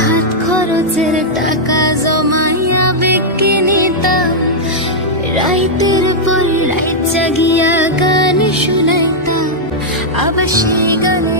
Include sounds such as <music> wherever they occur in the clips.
হাত খরচের টাকা জমাইয়া বিক্রি নিতাম রাইতের পর রাইত জাগিয়া গান শুনাইতাম আবার সেই গানে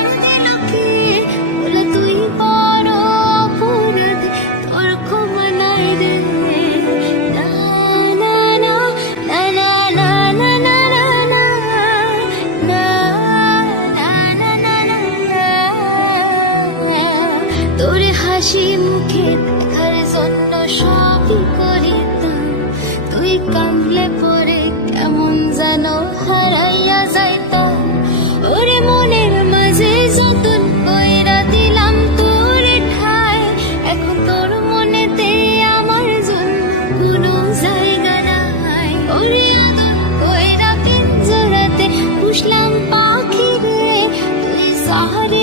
হাসি মুখে দেখার জন্য সবই করিতাম তুই কামলে পরে কেমন যেন হারাইয়া যাইতাম ওরে মনের মাঝে যতন কইরা দিলাম তোর ঠায়, এখন তোর মনেতে আমার জন্য কোনো জায়গা নাই। ওরে আদর কইরা পিঞ্জরাতে পুষলাম পাখি রে তুই সাহারে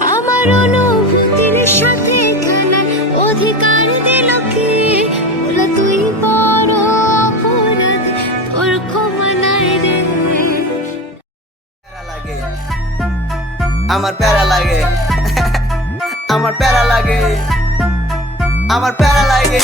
আমার অধিকার কে? বলে <laughs> আমার প্যারা লাগে। আমার প্যারা লাগে। আমার প্যারা লাগে।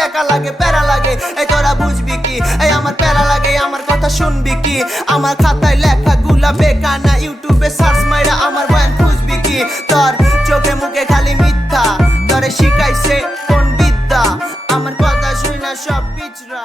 টাকা লাগে, প্যারা লাগে। এই তোরা বুঝবি কি? এই আমার প্যারা লাগে, আমার কথা শুনবি কি? আমার খাতায় লেখা গুলা বেকার না ইউটিউবে সার্চ মাইরা আমার বয়ান বুঝবি কি? তোর চোখে মুখে খালি মিথ্যা, তোরে শিখাইছে কোন বিদ্যা? আমার কথা শুই না সব পিছরা